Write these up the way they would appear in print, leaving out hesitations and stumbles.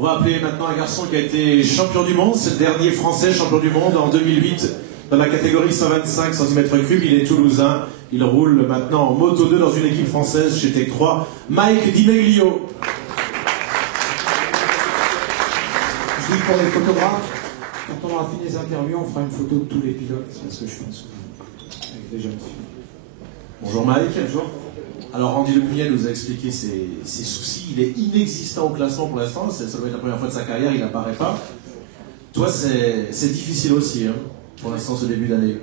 On va appeler maintenant un garçon qui a été champion du monde, c'est le dernier français champion du monde en 2008 dans la catégorie 125 cm3. Il est toulousain, il roule maintenant en Moto 2 dans une équipe française chez Tech 3. Mike Di Meglio. Je dis pour les photographes, quand on aura fini les interviews, on fera une photo de tous les pilotes, parce que je pense, avec les jeunes filles. Bonjour Mike. Bonjour. Alors Randy Le Pugnel nous a expliqué ses soucis, il est inexistant au classement pour l'instant, ça doit être la première fois de sa carrière, il n'apparaît pas. Toi c'est difficile aussi, hein, pour l'instant ce début d'année.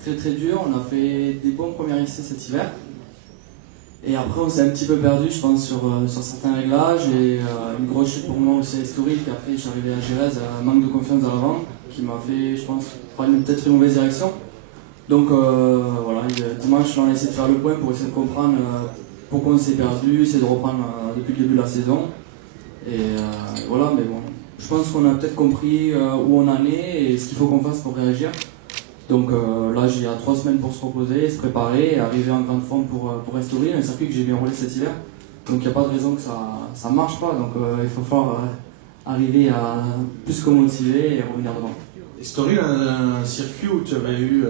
Très très dur, on a fait des bons premiers essais cet hiver. Et après on s'est un petit peu perdu je pense sur certains réglages et une grosse chute pour moi aussi historique. Après je suis arrivé à Jerez, un manque de confiance dans l'avant qui m'a fait je pense prendre peut-être une mauvaise direction. Donc voilà, dimanche on a essayé de faire le point pour essayer de comprendre pourquoi on s'est perdu, essayer de reprendre depuis le début de la saison. Et voilà, mais bon, je pense qu'on a peut-être compris où on en est et ce qu'il faut qu'on fasse pour réagir. Donc là j'ai 3 semaines pour se reposer, se préparer et arriver en grande forme pour Estoril, un circuit que j'ai bien roulé cet hiver. Donc il n'y a pas de raison que ça ne marche pas, donc il faut falloir arriver à plus que motiver et revenir devant. Estoril, un circuit où tu avais eu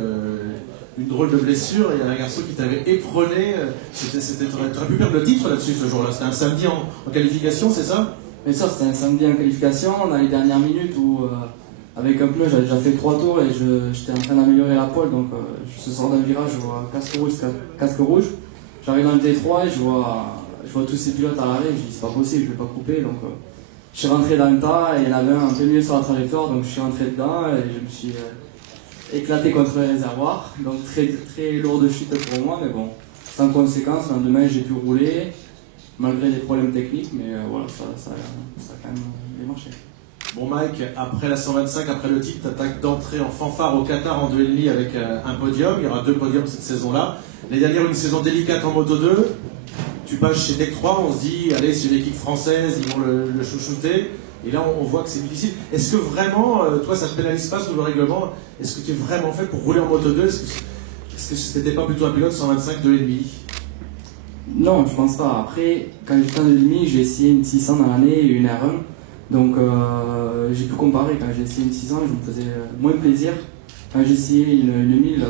une drôle de blessure, il y a un garçon qui t'avait éperonné, tu aurais pu perdre le titre là-dessus ce jour-là, c'était un samedi en qualification, c'est ça? Mais ça c'était un samedi en qualification, dans les dernières minutes où avec un pneu j'avais déjà fait 3 tours et j'étais en train d'améliorer la pole, donc je sors d'un virage, je vois casque rouge, j'arrive dans le T3 et je vois tous ces pilotes à l'arrêt, je dis c'est pas possible, je vais pas couper, donc je suis rentré dans le tas et il y en avait un peu mieux sur la trajectoire, donc je suis rentré dedans et je me suis éclaté contre le réservoir, donc très, très lourde chute pour moi, mais bon, sans conséquence, le lendemain j'ai pu rouler, malgré des problèmes techniques, mais voilà, ça a quand même bien marché. Bon Mike, après la 125, après le titre, tu attaques d'entrée en fanfare au Qatar en 2,5 avec un podium, il y aura 2 podiums cette saison-là. L'année dernière, une saison délicate en Moto 2, tu passes chez Tech 3, on se dit, allez, c'est une équipe française, ils vont le chouchouter. Et là, on voit que c'est difficile. Est-ce que vraiment, toi, ça te pénalise pas ce nouveau règlement? Est-ce que tu es vraiment fait pour rouler en Moto 2? Est-ce que c'était pas plutôt un pilote 125 2,5? Non, je pense pas. Après, quand j'étais en 2,5, j'ai essayé une 600 dans l'année et une R1. Donc, j'ai pu comparer. Quand j'ai essayé une 600, je me faisais moins plaisir. Quand j'ai essayé une 1000,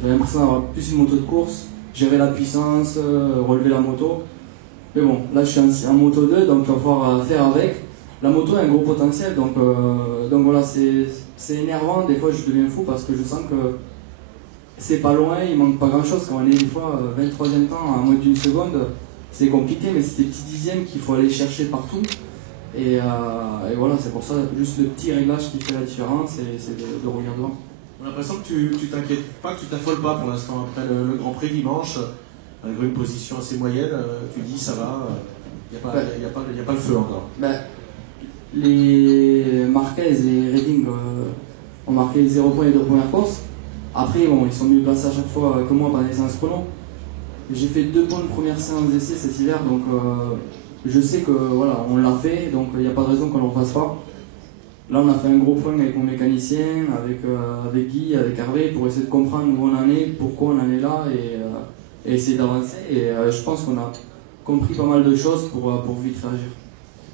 j'avais l'impression d'avoir plus une moto de course, gérer la puissance, relever la moto. Mais bon, là, je suis en Moto 2, donc il va falloir faire avec. La moto a un gros potentiel, donc voilà, c'est énervant, des fois je deviens fou parce que je sens que c'est pas loin, il manque pas grand chose quand on est des fois 23e temps à moins d'une seconde, c'est compliqué mais c'est des petits dixièmes qu'il faut aller chercher partout et voilà, c'est pour ça juste le petit réglage qui fait la différence c'est de revenir devant. On a l'impression que tu t'inquiètes pas, que tu t'affoles pas pour l'instant après le Grand Prix dimanche, malgré une position assez moyenne, tu dis ça va, il n'y a pas le feu encore. Les Marquez et Redding ont marqué les 0 points les 2 premières courses. Après, bon, ils sont mieux placés à chaque fois que moi par les séances chrono. J'ai fait 2 bonnes premières séances d'essai cet hiver, donc je sais que voilà, on l'a fait, donc il n'y a pas de raison qu'on ne le refasse pas. Là, on a fait un gros point avec mon mécanicien, avec Guy, avec Hervé, pour essayer de comprendre où on en est, pourquoi on en est là, et essayer d'avancer. Et je pense qu'on a compris pas mal de choses pour vite réagir.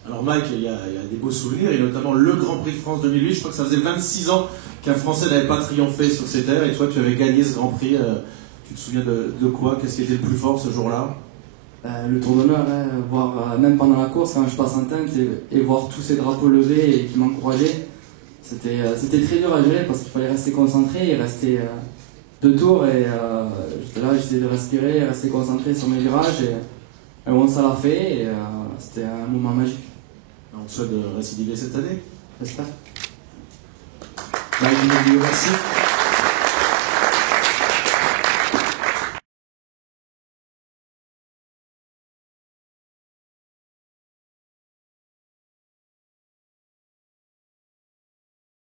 Alors Mike, il y a des beaux souvenirs, et notamment le Grand Prix de France 2008. Je crois que ça faisait 26 ans qu'un Français n'avait pas triomphé sur ces terres, et toi tu avais gagné ce Grand Prix. Tu te souviens de quoi? Qu'est-ce qui était le plus fort ce jour-là? Le tour d'honneur, hein, voir même pendant la course, quand je passe en tête et voir tous ces drapeaux levés et qui m'encourageaient, c'était très dur à gérer parce qu'il fallait rester concentré, il restait 2 tours et j'étais là, j'essayais de respirer, rester concentré sur mes virages et bon, ça l'a fait et c'était un moment magique. On te souhaite de récidiver cette année. J'espère. Merci.